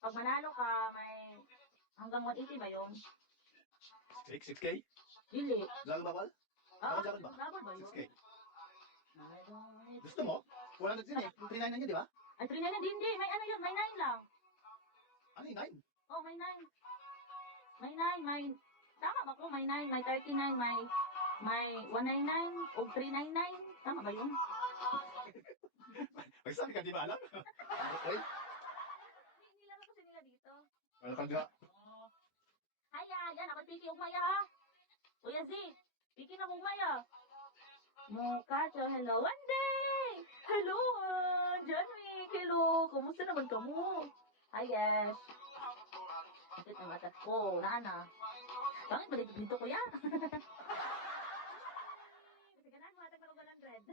Pag manalo ka, may hanggang 180 ba yun? 6K? Dili. Dragon Ball? Ah, Dragon ba? Dragon ba yun? 6K. Gusto mo? 400 yun eh. 39 na yun, di ba? Ay, 3 na din, hindi. May ano yun, may 9 lang. Ano yung 9? Oh, may 9. May 9, may... Tama ba ko? May 9, may 39, may 199 o 399. Tama ba yun? Magsabi ka, di ba alam? Okay. Nilaro kasi nila dito. Ano ka nga? Haya, yan. Ako piki umaya ha. Kuya Z, piki na umaya. Mukacho, hello. One day! Hello, Johnny. Hello. Kumusta naman kamu? Hi, yes. Bakit ang atat ko? Nana. Bakit balik dito, kuya? Kasi ganan mo, atak na 100.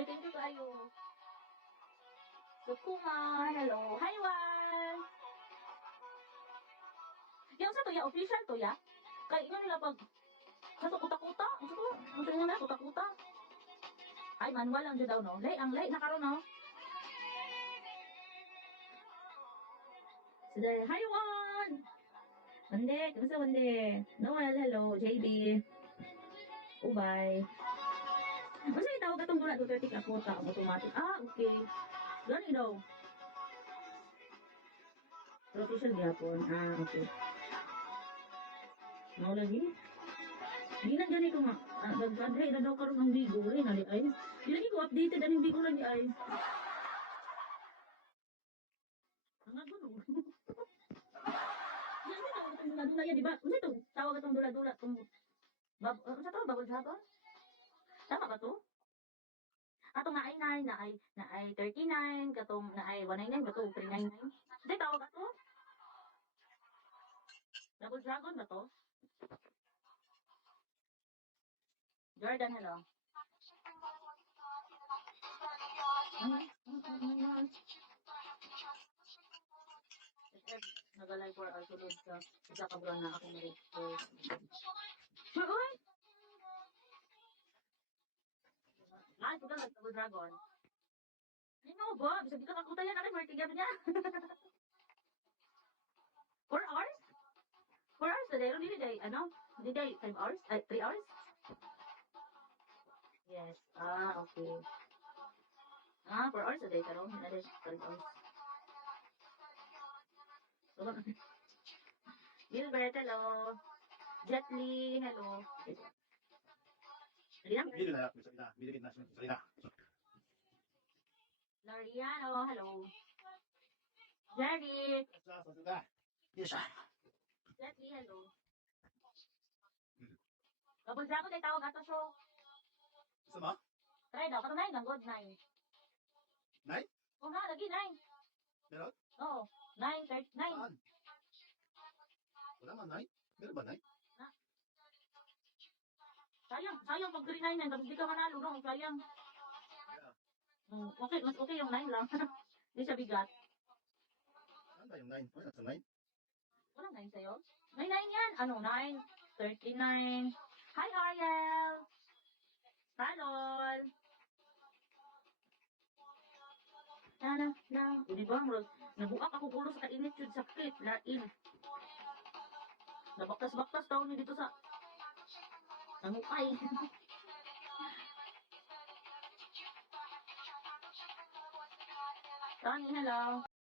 Thank you kayo. Sukuma, hello. Hi, Wan. Yung sa tuya, official tuya. Kaya yun nila pag sa kuta-kuta. Ang sa nila, kuta-kuta. Ay, manual lang dyan daw, no? Lay, ang lay, nakaroon, no? So, there, hi, Wan. Wande, kamusta, Wande? Noel, hello. JB. Ubay. Masa itawag atong dula, 230 ka kuta, automatic. Ah, okay. Gani daw. Pero official gyapon. Ah, okay. Mau lagi? Di na gani ko nga. Nagkadre na daw karon ng bigo rin ali ay. Di lagi ko updated ang bigo lagi ay. Ang gulo. Yan sa tawag itong dula-dula ya, di ba? Unsa to? Tawag itong dula-dula tong unsa to? Bubble dragon? Tama ba to? Atong na ay 9, na ay 39, katong na ay 199 ba to? 399. Di tawag ato? Double dragon ba to? Jordan, hello. Nagalay for our tulog sa isa ka buwan na ako narito. Uy! Ay, ito lang, double dragon. Ay, no, Bob. Sabi ka kakuta yan, akin, martigyan niya. 4 hours? 4 hours na dahil, hindi day, ano? Hindi day, 5 hours? 3 hours? Yes. Ah, okay. Ah, 4 hours a day, pero hindi na day, 12 hours. So, Gilbert, hello. Jet Li, hello. Rian? Bili na ako sa ina. Bili na sa ina. Loriano, hello. Jerry. Sa ina. Yes. Jet Li, hello. Double dragon, ay tawag ato show. Gusto mo? Try daw, kato 9 lang, good 9. 9? Oo nga, lagi 9. Meron? Oo, 9, 9. Saan? Wala man 9? Meron ba 9? Sayang pag 399 yan, tapos di ka manalo, no? Sayang. Okay, mas okay yung 9 lang. Di siya bigat. Saan ba yung 9? Wala sa 9? Walang 9 sa'yo? May 9 yan. Ano, 9, 39. Hi, Ariel. Salol. Na. Di ba, nabuak ako ulo sa kainit yun, sakit, lain. Nabaktas-baktas daw niyo dito sa namukay. Tani, hello.